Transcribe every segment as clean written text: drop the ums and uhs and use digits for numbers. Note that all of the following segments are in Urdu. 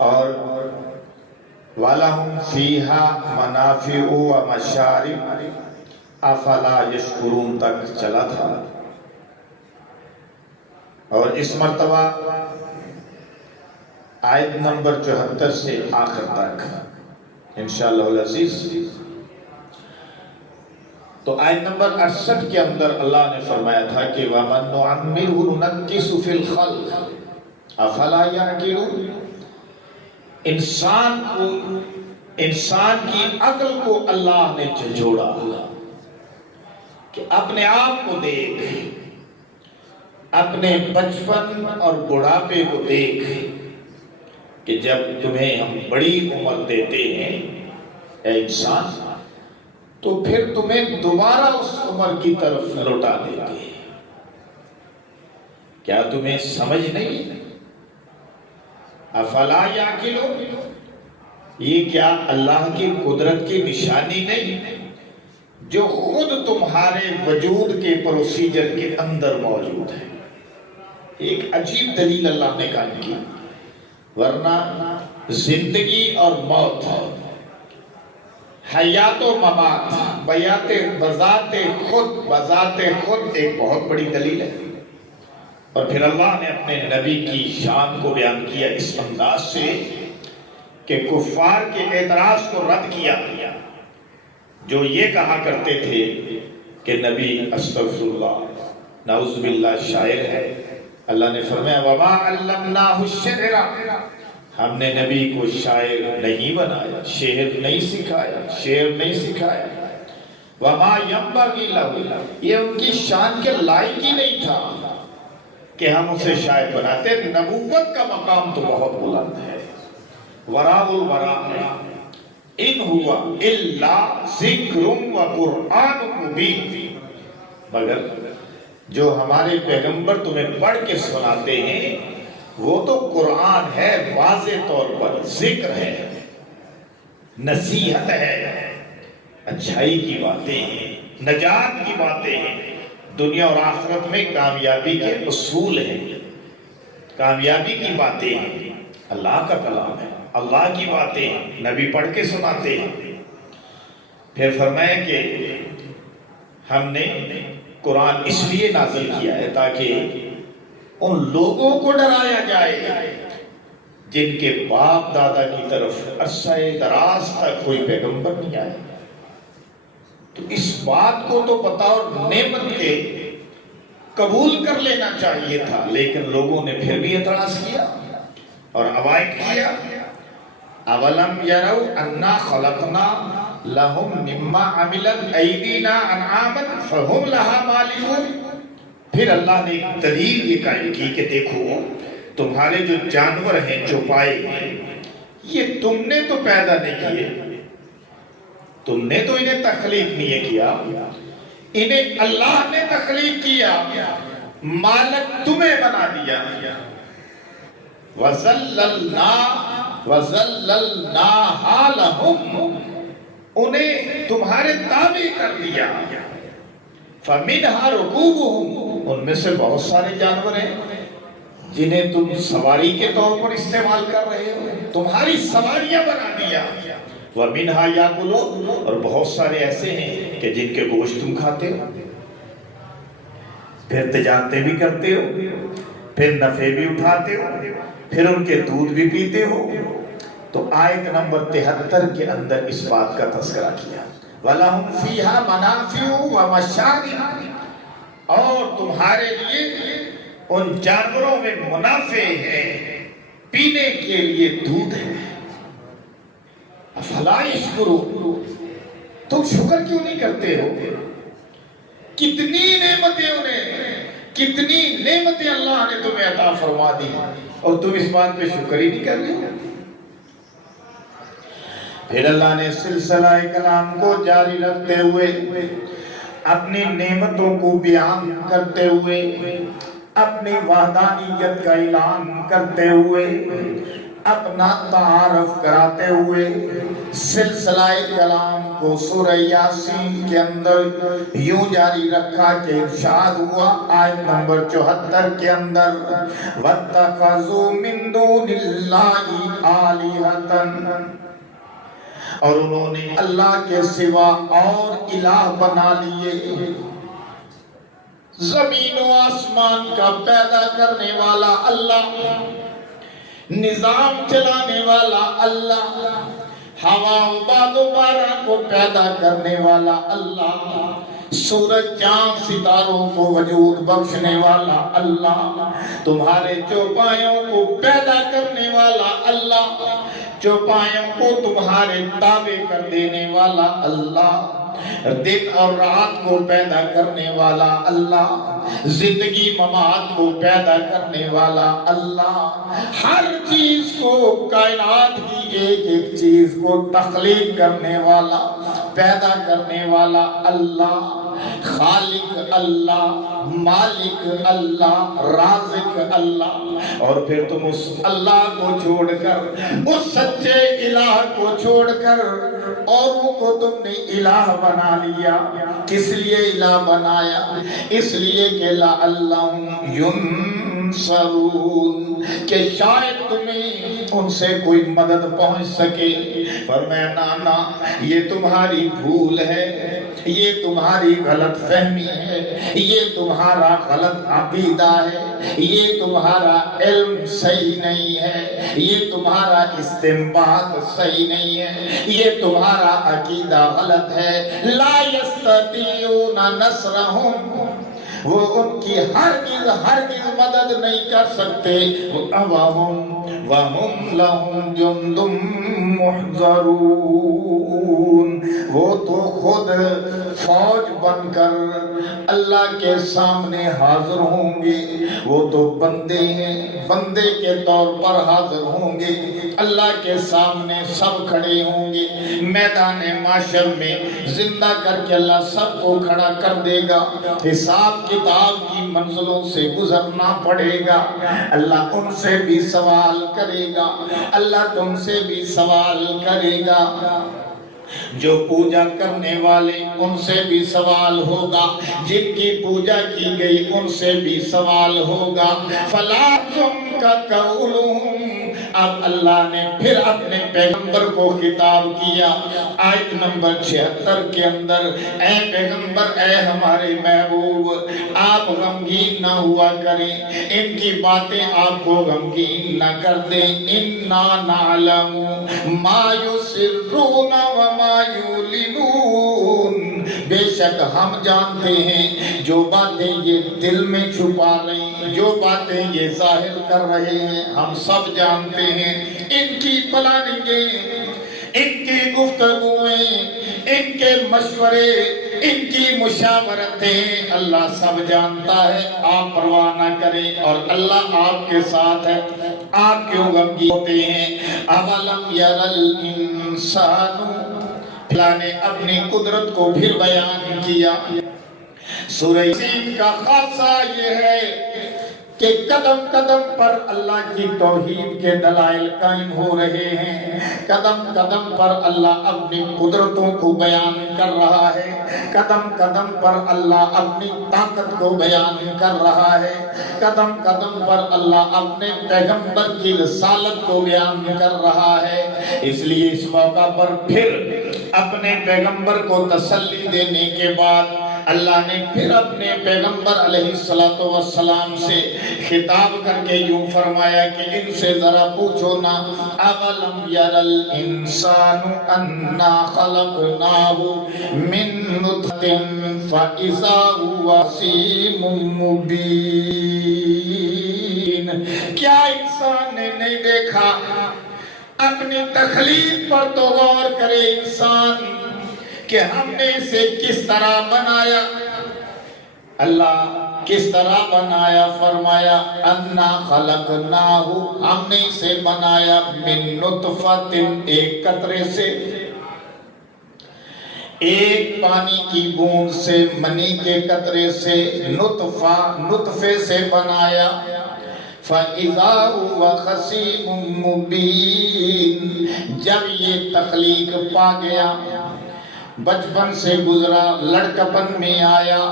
اور وَلَهُمْ فِيهَا مَنَافِعُ وَمَشَارِبُ أَفَلَا يَشْكُرُونَ تک چلا تھا، اور اس مرتبہ آیت نمبر 74 سے آخر تک انشاءاللہ العزیز. تو آیت نمبر 68 کے اندر اللہ نے فرمایا تھا کہ وَمَن نُعَمِّرْهُ نُنَكِّسُ فِي الْخَلْقِ أَفَلَا يَعْقِلُونَ. انسان کی عقل کو اللہ نے جھنجھوڑا کہ اپنے آپ کو دیکھ، اپنے بچپن اور بڑھاپے کو دیکھ کہ جب تمہیں ہم بڑی عمر دیتے ہیں اے انسان، تو پھر تمہیں دوبارہ اس عمر کی طرف لوٹا دیتے ہیں. کیا تمہیں سمجھ نہیں؟ افلا یعقلون، یہ کیا اللہ کی قدرت کی نشانی نہیں جو خود تمہارے وجود کے پروسیجر کے اندر موجود ہے؟ ایک عجیب دلیل اللہ نے قائم کی. ورنہ زندگی اور موت، حیات و ممات بذات خود ایک بہت بڑی دلیل ہے. اور پھر اللہ نے اپنے نبی کی شان کو بیان کیا اس انداز سے کہ کفار کے اعتراض کو رد کیا، جو یہ کہا کرتے تھے کہ نبی استغفر اللہ نعوذ باللہ شاعر ہے. اللہ نے فرمایا وَمَا عَلَّمْنَاهُ الشِّعْرَ، ہم نے نبی کو شاعر نہیں بنایا، شعر نہیں سکھایا. وَمَا يَنبَغِي لَهُ، یہ ان کی شان کے لائق ہی نہیں تھا کہ ہم اسے شاعر بناتے. نبوت کا مقام تو بہت بلند ہے، وراء الوراء ان ہوا الا ذکر و قرآن مبین. مگر جو ہمارے پیغمبر تمہیں پڑھ کے سناتے ہیں وہ تو قرآن ہے، واضح طور پر ذکر ہے، نصیحت ہے، اچھائی کی باتیں ہیں، نجات کی باتیں ہیں، دنیا اور آخرت میں کامیابی کے اصول ہیں، کامیابی کی باتیں ہیں. اللہ کا کلام ہے، اللہ کی باتیں ہیں، نبی پڑھ کے سناتے ہیں. پھر فرمایا کہ ہم نے قرآن اس لیے نازل کیا ہے تاکہ ان لوگوں کو ڈرایا جائے جن کے باپ دادا کی طرف عرصہ دراز تک کوئی پیغمبر نہیں آئے. تو اس بات کو تو پتا اور نعمت کے قبول کر لینا چاہیے تھا، لیکن لوگوں نے پھر بھی اعتراض کیا اور اوائڈ کیا. اولم یروا انا خلقنا لهم مما عملت ایدینا انعاما فهم لها مالکون. پھر اللہ نے ایک دلیل یہ قائم کی کہ دیکھو تمہارے جو جانور ہیں چوپائے ہیں یہ تم نے تو پیدا نہیں کیے، تم نے تو انہیں تخلیق نہیں کیا، انہیں اللہ نے تخلیق کیا، مالک تمہیں بنا دیا. وَذَلَّلْنَاهَا لَهُمْ، انہیں تمہارے تابع کر دیا. فَمِنْهَا رُكُوبُهُمْ، ان میں سے بہت سارے جانور ہیں جنہیں تم سواری کے طور پر استعمال کر رہے ہو، تمہاری سواریاں بنا دیا. وَمِنْهَا يَأْكُلُونَ، اور بہت سارے ایسے ہیں کہ جن کے گوشت تم کھاتے ہو، پھر تجارتیں بھی کرتے ہو، پھر نفع بھی اٹھاتے ہو، پھر ان کے دودھ بھی پیتے ہو. تو آیت نمبر 73 کے اندر اس بات کا تذکرہ کیا. وَلَهُمْ فِيهَا مَنَافِعُ وَمَشَارِبُ، اور تمہارے لیے ان جانوروں میں منافع ہے، پینے کے لیے دودھ ہے. افلا یشکرون، تم شکر کیوں نہیں کرتے ہو؟ کتنی نعمتیں اللہ نے تمہیں عطا فرما دی اور تم اس بات پہ شکر ہی نہیں کر رہے ہو. پھر اللہ نے سلسلہ کلام کو جاری رکھتے ہوئے، اپنی نعمتوں کو بیان کرتے ہوئے، اپنی وحدانیت کا اعلان کرتے ہوئے اپنا تعارف کراتے ہوئے سلسلہ کلام کو سورہ یاسین کے اندر یوں جاری رکھا کہ ارشاد ہوا آیت نمبر 74 کے اندر وَاتَّخَذُوا مِن دُونِ اللَّهِ آلِهَةً، اور انہوں نے اللہ کے سوا اور الہ بنا لیے۔ زمین و آسمان کا پیدا کرنے والا اللہ، نظام چلانے والا اللہ، ہوا و باد و باران کو پیدا کرنے والا اللہ، سورج چاند ستاروں کو وجود بخشنے والا اللہ، تمہارے چوپایوں کو پیدا کرنے والا اللہ، چوپایوں کو تمہارے تابع کر دینے والا اللہ، دن اور رات کو پیدا کرنے والا اللہ، زندگی ممات کو پیدا کرنے والا اللہ، ہر چیز کو، کائنات کی ایک ایک چیز کو تخلیق کرنے والا، پیدا کرنے والا اللہ، خالق اللہ، مالک اللہ، رازق اللہ، اور پھر تم اس اللہ کو چھوڑ کر، اس سچے الہ کو چھوڑ کر اوروں کو تم نے الہ بنا لیا۔ کس لیے الہ بنایا؟ اس لیے کہ لعلہم ینصرون، کہ شاید تمہیں ان سے کوئی مدد پہنچ سکے۔ فرمایا نانا، یہ تمہاری بھول ہے، یہ تمہاری غلط فہمی ہے، یہ تمہارا غلط عقیدہ ہے، یہ تمہارا علم صحیح نہیں ہے، یہ تمہارا استنباط صحیح نہیں ہے، یہ تمہارا عقیدہ غلط ہے۔ لا یستطیعون نصرہم، وہ ان کی ہرگز مدد نہیں کر سکتے۔ وَهُمْ لَهُمْ جُنْدٌ مُحْضَرُونَ، وہ تو خود فوج بن کر اللہ کے سامنے حاضر ہوں گے، وہ تو بندے ہیں، بندے کے طور پر حاضر ہوں گے، اللہ کے سامنے سب کھڑے ہوں گے، میدان معاشر میں زندہ کر کے اللہ سب کو کھڑا کر دے گا، حساب کتاب کی منزلوں سے گزرنا پڑے گا، اللہ ان سے بھی سوال کرے گا، اللہ تم سے بھی سوال کرے گا، جو پوجا کرنے والے ان سے بھی سوال ہوگا، جن کی پوجا کی گئی ان سے بھی سوال ہوگا۔ فَلَا تُنْكَ قَوْلُهُمْ، اب اللہ نے پھر اپنے پیغمبر کو خطاب کیا آیت نمبر 76 کے اندر، اے پیغمبر، اے ہمارے محبوب، آپ غمگین نہ ہوا کریں، ان کی باتیں آپ کو غمگین نہ کر دیں۔ اِنَّا نَعْلَمُ مَا يُسِرُّونَ وَمَا يُعْلِنُونَ، بے شک ہم جانتے ہیں جو باتیں یہ دل میں چھپا رہی ہیں، جو باتیں یہ ظاہر کر رہے ہیں، ہم سب جانتے ہیں۔ ان کی پلاننگیں، ان کی گفتگویں، ان کے مشورے، ان کی مشاورتیں اللہ سب جانتا ہے، آپ پرواہ نہ کریں، اور اللہ آپ کے ساتھ ہے، آپ کیوں غمگین ہوتے ہیں؟ اَوَلَمْ يَرَ الْإِنسَانُ، اللہ نے اپنی قدرت کو پھر بیان کیا۔ سورہ یاسین کا خاصہ یہ ہے کہ قدم قدم پر اللہ کی توحید کے دلائل قائم ہو رہے ہیں، قدم قدم پر اللہ اپنی قدرتوں کو بیان کر رہا ہے، قدم قدم پر اللہ اپنی طاقت کو بیان کر رہا ہے، قدم قدم پر اللہ اپنے پیغمبر کی رسالت کو بیان کر رہا ہے۔ اس لیے اس موقع پر پھر اپنے پیغمبر کو تسلی دینے کے بعد اللہ نے پھر اپنے پیغمبر علیہ السلام سے خطاب کر کے یوں فرمایا کہ ان سے ذرا پوچھو نا، اَوَلَمْ يَرَ الْإِنسَانُ أَنَّا خَلَقْنَاهُ مِن نُطْفَةٍ فَإِذَا هُوَ خَصِيمٌ مُبِينٌ، کیا انسان نے نہیں دیکھا؟ اپنی تخلیق پر تو غور کرے انسان کہ ہم نے اسے کس طرح بنایا۔ اللہ کس طرح بنایا؟ فرمایا انا خلقناہ، ہم نے اسے بنایا من نطفۃ، ایک قطرے سے، ایک پانی کی بوند سے، منی کے قطرے سے، نطفہ، نطفے سے بنایا۔ فَإِذَا هُوَ خَصِيمٌ مُبِينٌ۔ جب یہ تخلیق پا گیا، بچپن سے گزرا، لڑکپن میں آیا،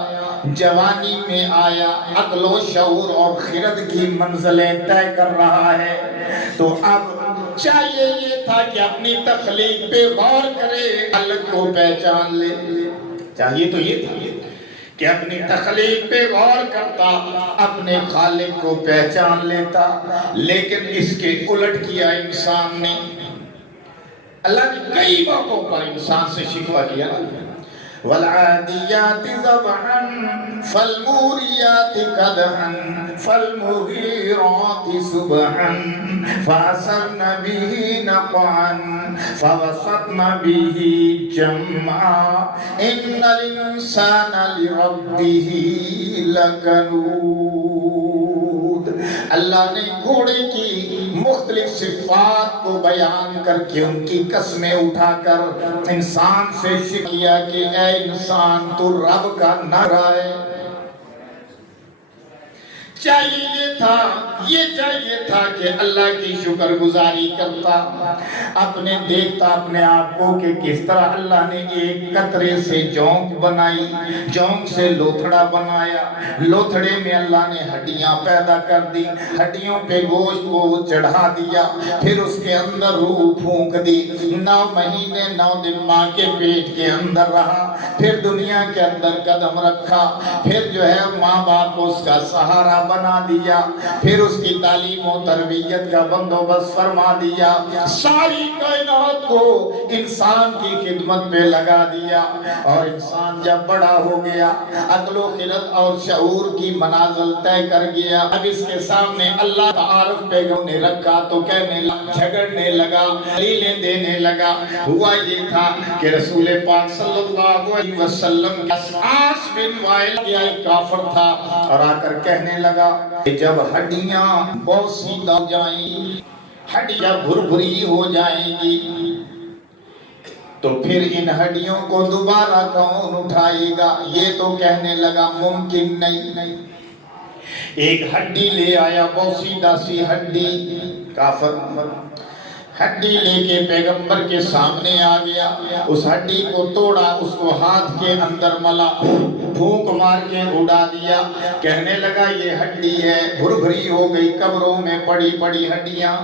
جوانی میں آیا، عقل و شعور اور خرد کی منزلیں طے کر رہا ہے، تو اب چاہیے یہ تھا کہ اپنی تخلیق پہ غور کرے، خالق کو پہچان لے۔ چاہیے تو یہ تھا کہ اپنی تخلیق پہ غور کرتا، اپنے خالق کو پہچان لیتا، لیکن اس کے الٹ کیا انسان نے۔ اللہ نے کئی موقعوں پر انسان سے شکوہ کیا، وَالْعَادِيَاتِ ضَبْحًا فَالْمُورِيَاتِ قَدْحًا فَالْمُغِيرَاتِ صُبْحًا فَأَثَرْنَ بِهِ نَقْعًا فَوَسَطْنَ بِهِ جَمْعًا إِنَّ الْإِنسَانَ لِرَبِّهِ لَكَنُودٌ۔ اللہ نے گھوڑے کی مختلف صفات کو بیان کر کے ان کی قسمیں اٹھا کر انسان سے شکیا کہ اے انسان تو رب کا نہ رائے۔ چاہیے تھا کہ اللہ کی شکر گزاری کرتا، اپنے دیکھتا اپنے آپ کو کہ کس طرح اللہ نے ایک قطرے سے جونک بنائی، جونک سے لوتھڑا بنایا، لوتھڑے میں اللہ نے ہڈیاں پیدا کر دی، ہڈیوں پہ گوشت کو چڑھا دیا، پھر اس کے اندر روح پھونک دی، 9 مہینے 9 دن ماں کے پیٹ کے اندر رہا، پھر دنیا کے اندر قدم رکھا، پھر جو ہے ماں باپ کو اس کا سہارا بنا دیا، پھر اس کی تعلیم و تربیت کا بندوبست فرما دیا، ساری کائنات کو انسان کی خدمت پہ لگا دیا، اور انسان جب بڑا ہو گیا، عقل و خرد اور شعور کی منازل طے کر گیا، اب اس کے سامنے اللہ تعارف پیغام نے رکھا تو کہنے لگا، جھگڑنے لگا، دلیلیں دینے لگا۔ ہوا یہ تھا کہ رسول پاک صلی اللہ علیہ وسلم اسعاص بن وائل کیا ایک کافر تھا، اور آ کر کہنے لگا کہ جب ہڈیاں بوسیدہ ہو جائیں، ہڈیاں بھربھری ہو جائیں گی، تو پھر ان ہڈیوں کو دوبارہ کون اٹھائے گا؟ یہ تو کہنے لگا ممکن نہیں۔ ایک ہڈی لے آیا، بوسیدہ سی ہڈی، کافر ہڈی لے کے پیغمبر کے سامنے آ گیا، اس ہڈی کو توڑا، اس کو ہاتھ کے اندر ملا، پھونک مار کے اڑا دیا، کہنے لگا یہ ہڈی ہے، بھربھری ہو گئی، قبروں میں پڑی پڑی ہڈیاں،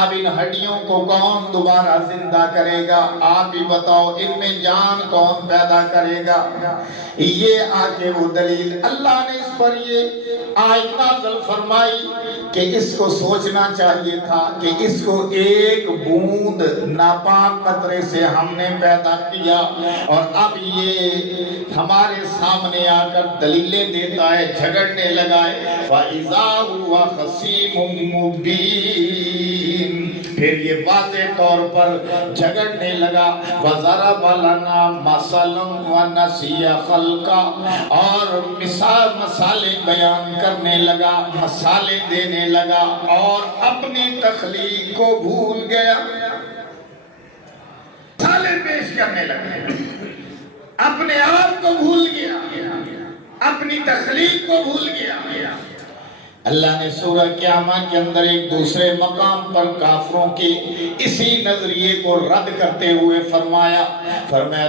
اب ان ہڈیوں کو کون دوبارہ زندہ کرے گا؟ آپ ہی بتاؤ، ان میں جان کون پیدا کرے گا؟ یہ آگے وہ دلیل، اللہ نے اس پر یہ آیت نازل فرمائی کہ اس کو سوچنا چاہیے تھا کہ اس کو ایک بوند ناپاک قطرے سے ہم نے پیدا کیا، اور اب یہ ہمارے سامنے آ کر دلیلیں دیتا ہے، جھگڑنے لگا ہے، فَإِذَا هُوَ خَصِيمٌ مُبِينٌ، پھر یہ واضح طور پر جھگڑنے لگا، وَضَرَبَ لَنَا مَثَلًا وَنَسِيَ خَلْقًا، اور مثالیں بیان کرنے لگا، مثالیں دینے لگا، اور اپنی تخلیق کو بھول گیا، مثالیں پیش کرنے لگا، اپنے آپ کو بھول گیا، اپنی تخلیق کو بھول گیا۔ اللہ نے سورہ قیامہ کے اندر ایک دوسرے مقام پر کافروں کے اسی نظریے کو رد کرتے ہوئے فرمایا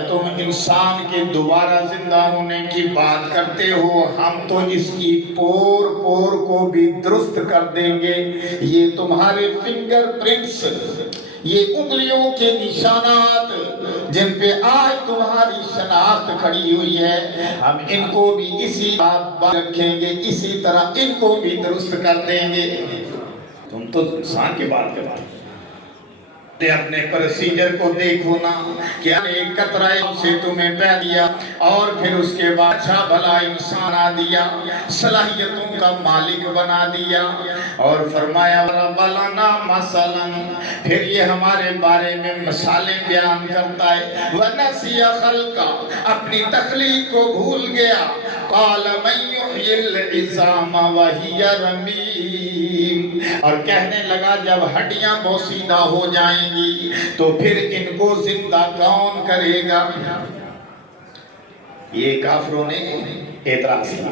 تم انسان کے دوبارہ زندہ ہونے کی بات کرتے ہو، ہم تو اس کی پور پور کو بھی درست کر دیں گے، یہ تمہارے فنگر پرنٹس، یہ انگلیوں کے نشانات جن پہ آج تمہاری شناخت کھڑی ہوئی ہے، ہم ان کو بھی اسی بات رکھیں گے، اسی طرح ان کو بھی درست کر دیں گے۔ تم تو انسان کی بات کر رہے ہو، اپنے پروسیجر کو دیکھو نا، کیا ایک قطرہ سے تمہیں پہ دیا، اور پھر اس کے بعد اچھا بھلا انسان آ دیا، صلاحیتوں کا مالک بنا دیا، اور فرمایا وَلَنَا مَثَلًا، پھر یہ ہمارے بارے میں مثالیں بیان کرتا ہے، وَنَسِيَ خَلْقًا، اپنی تخلیق کو بھول گیا، قَالَ مَن يُحْيِي الْعِظَامَ وَهِيَ رَمِيمٌ، اور کہنے لگا جب ہڈیاں بوسیدہ ہو جائیں گی تو پھر ان کو زندہ کون کرے گا؟ یہ کافروں نے اعتراض کیا،